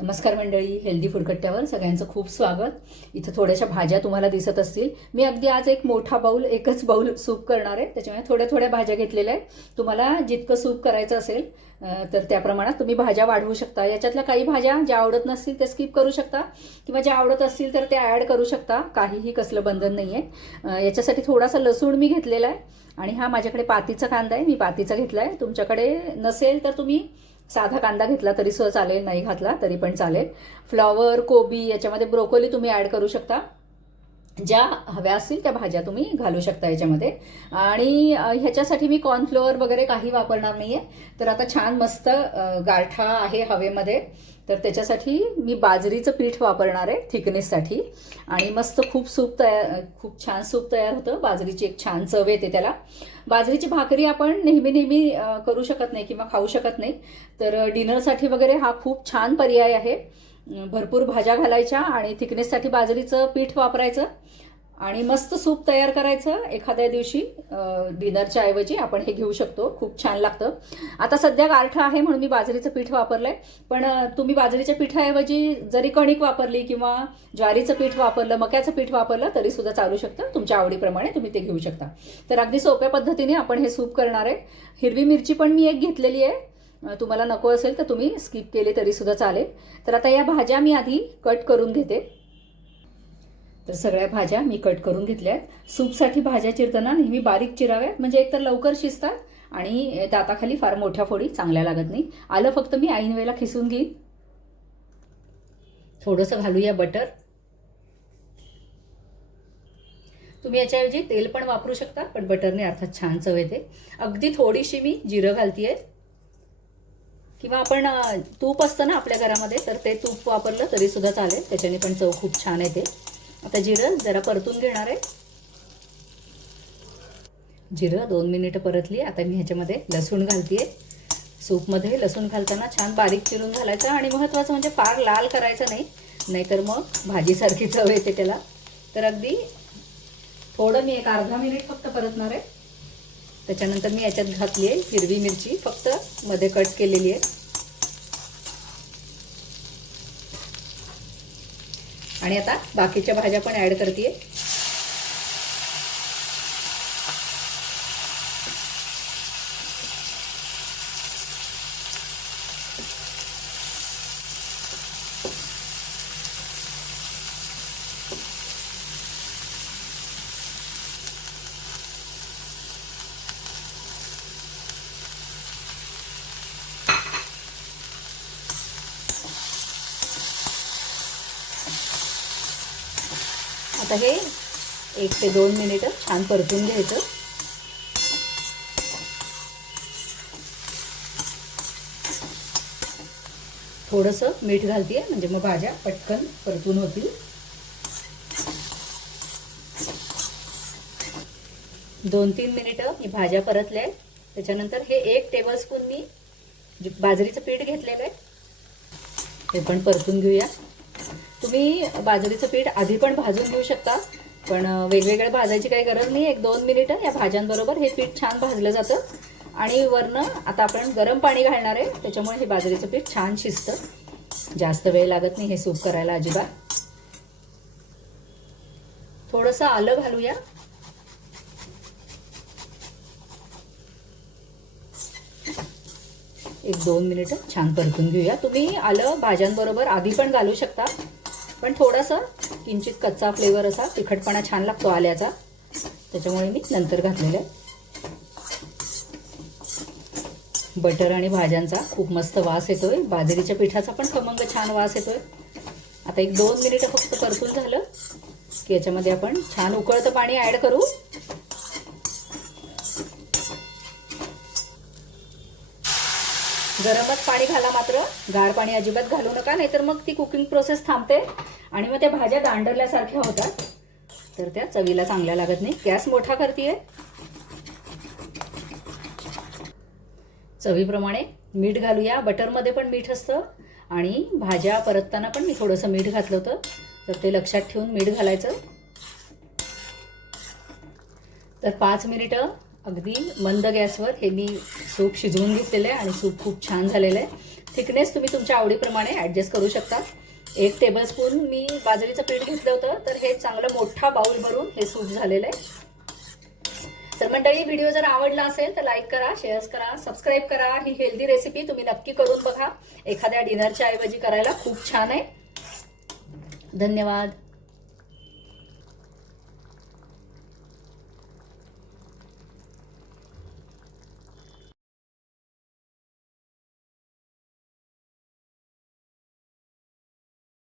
नमस्कार मंडळी हेल्दी फुडकट्ट्यावर सगळ्यांचं खूप स्वागत. इथं थोड्याशा भाज्या तुम्हाला दिसत असतील. मी अगदी आज एक मोठा बाऊल एकच बाऊल सूप करणार आहे. त्याच्यामुळे थोड्या थोड्या भाज्या घेतलेल्या आहेत. तुम्हाला जितकं सूप करायचं असेल तर त्या प्रमाणात तुम्ही भाज्या वाढवू शकता. याच्यातल्या काही भाज्या ज्या आवडत नसतील त्या स्किप करू शकता. किंवा ज्या आवडत असतील तर त्या ॲड करू शकता. काहीही कसलं बंधन नाही आहे याच्यासाठी थोडासा लसूण मी घेतलेला आहे. आणि हा माझ्याकडे पातीचा कांदा आहे. मी पातीचा घेतला आहे तुमच्याकडे नसेल तर तुम्ही साधा कांदा घेतला तरी सुद्धा चालेल नाही घातला तरी पण चालेल. फ्लॉवर कोबी याच्यामध्ये ब्रोकोली तुम्ही ॲड करू शकता. ज्या हव्या असतील त्या भाज्या तुम्ही घालू शकता याच्यामध्ये. आणि ह्याच्यासाठी मी कॉर्नफ्लोअर वगैरे काही वापरणार नाही आहे तर आता छान मस्त गारठा आहे हवेमध्ये. तर त्याच्यासाठी मी बाजरीचं पीठ वापरणार आहे थिकनेससाठी. आणि मस्त खूप सूप तयार खूप छान सूप तयार होतं. बाजरीची एक छान चव येते त्याला. बाजरीची भाकरी आपण नेहमी नेहमी करू शकत नाही किंवा खाऊ शकत नाही. तर डिनरसाठी वगैरे हा खूप छान पर्याय आहे. भरपूर भाज्या घालायच्या आणि थिकनेससाठी बाजरीचं पीठ वापरायचं आणि मस्त सूप तयार करायचं एखाद्या दिवशी डिनरच्या ऐवजी. आपण हे घेऊ शकतो. खूप छान लागतं. आता सध्या गारठा आहे म्हणून मी बाजरीचं पीठ वापरलंय. पण तुम्ही बाजरीच्या पिठाऐवजी जरी कणिक वापरली किंवा ज्वारीचं पीठ वापरलं मक्याचं पीठ वापरलं तरी सुद्धा चालू शकतं. तुमच्या आवडीप्रमाणे तुम्ही ते घेऊ शकता. तर अगदी सोप्या पद्धतीने आपण हे सूप करणार आहे. हिरवी मिरची पण मी एक घेतलेली आहे. तुम्हाला नको असेल तर तुम्ही स्किप केले तरी सुद्धा चालेल. तर आता या भाज्या मी आधी कट करून घेते. तर सगळ्या भाज्या मी कट करून घेतल्या आहेत सूपसाठी भाज्या चिरताना नेहमी बारीक चिराव्यात म्हणजे एकतर लवकर शिजतात आणि दाताखाली फार मोठ्या फोडी चांगल्या लागत नाही. आलं फक्त मी ऐन वेळेला खिसून घेईन. थोडंसं घालूया बटर तुम्ही याच्याऐवजी तेल पण वापरू शकता पण बटरने अर्थात छान चव येते. अगदी थोडीशी मी जिरं घालतीये. किंवा आपण तूप असतं ना आपल्या घरामध्ये तर ते तूप वापरलं तरी सुद्धा चालेल. त्याच्याने पण चव खूप छान येते. आता जिरं जरा परतून घेणार आहे. जिरं दोन मिनिटं परतली. आता मी ह्याच्यामध्ये लसूण घालते सूपमध्ये लसूण घालताना छान बारीक चिरून घालायचं आणि महत्त्वाचं म्हणजे फार लाल करायचं नाही. नाहीतर मग भाजीसारखी चव येते त्याला. तर अगदी थोडं मी एक अर्धा मिनिट फक्त परतणार आहे. त्याच्यानंतर मी याच्यात घातली आहे हिरवी मिरची फक्त मध्ये कट केलेली आहे. आणि आता बाकीच्या भाज्या पण ॲड करते आता हे एक ते दोन मिनिटं छान परतून घ्यायचं. थोडंसं मीठ घालतीये म्हणजे मग भाज्या पटकन परतून होतील. दोन तीन मिनिटं मी भाज्या परतल्या आहेत. त्याच्यानंतर हे एक टेबलस्पून मी जे बाजरीचं पीठ घेतलेलं आहे. ते पण परतून घेऊया. तुम्ही बाजरीचं पीठ आधी पण भाजून घेऊ शकता पण वेगवेगळ्या भाजायची काही गरज नाही. एक दोन मिनिटं या भाज्यांबरोबर हे पीठ छान भाजलं जातं. आणि वरनं आता आपण गरम पाणी घालणार आहे त्याच्यामुळे हे बाजरीचं पीठ छान शिजतं. जास्त वेळ लागत नाही हे सूप करायला अजिबात. थोडंसं आलं घालूया. एक दोन मिनिटं छान परतून घेऊया. तुम्ही आलं भाज्यांबरोबर आधी पण घालू शकता. पण थोडासा किंचित कच्चा फ्लेवर असा तिखटपणा छान लागतो आल्याचा. त्याच्यामुळे मी नंतर घातलेलं आहे. बटर आणि भाज्यांचा खूप मस्त वास येतोय. बाजरीच्या पिठाचा पण खमंग छान वास येतोय. आता एक दोन मिनिटं फक्त परतून झालं की याच्यामध्ये आपण छान उकळतं पाणी ॲड करू. गरमच पाणी घाला मात्र. गार पाणी अजिबात घालू नका नाहीतर मग ती कुकिंग प्रोसेस थांबते. आणि मग त्या भाज्या दांडरल्यासारख्या होतात. तर त्या चवीला चांगल्या लागत नाही. गॅस मोठा करते चवीप्रमाणे मीठ घालूया. बटरमध्ये पण मीठ असतं. आणि भाज्या परतताना पण मी थोडंसं मीठ घातलं होतं. तर ते लक्षात ठेवून मीठ घालायचं. तर पाच मिनिटं अगदी मंद गॅसवर हे मी सूप शिजवून घेतलेलं आहे आणि सूप खूप छान झालेलं आहे. थिकनेस तुम्ही तुमच्या आवडीप्रमाणे ॲडजस्ट करू शकता. एक टेबलस्पून मी बाजरीचं पीठ घेतलं होतं तर हे चांगलं मोठा बाउल भरून हे सूप झालेलं आहे. तर मंडळी व्हिडिओ जर आवडला असेल तर लाईक करा शेअर्स करा सबस्क्राईब करा. ही हेल्दी रेसिपी तुम्ही नक्की करून बघा. एखाद्या डिनरच्या ऐवजी करायला खूप छान आहे. धन्यवाद.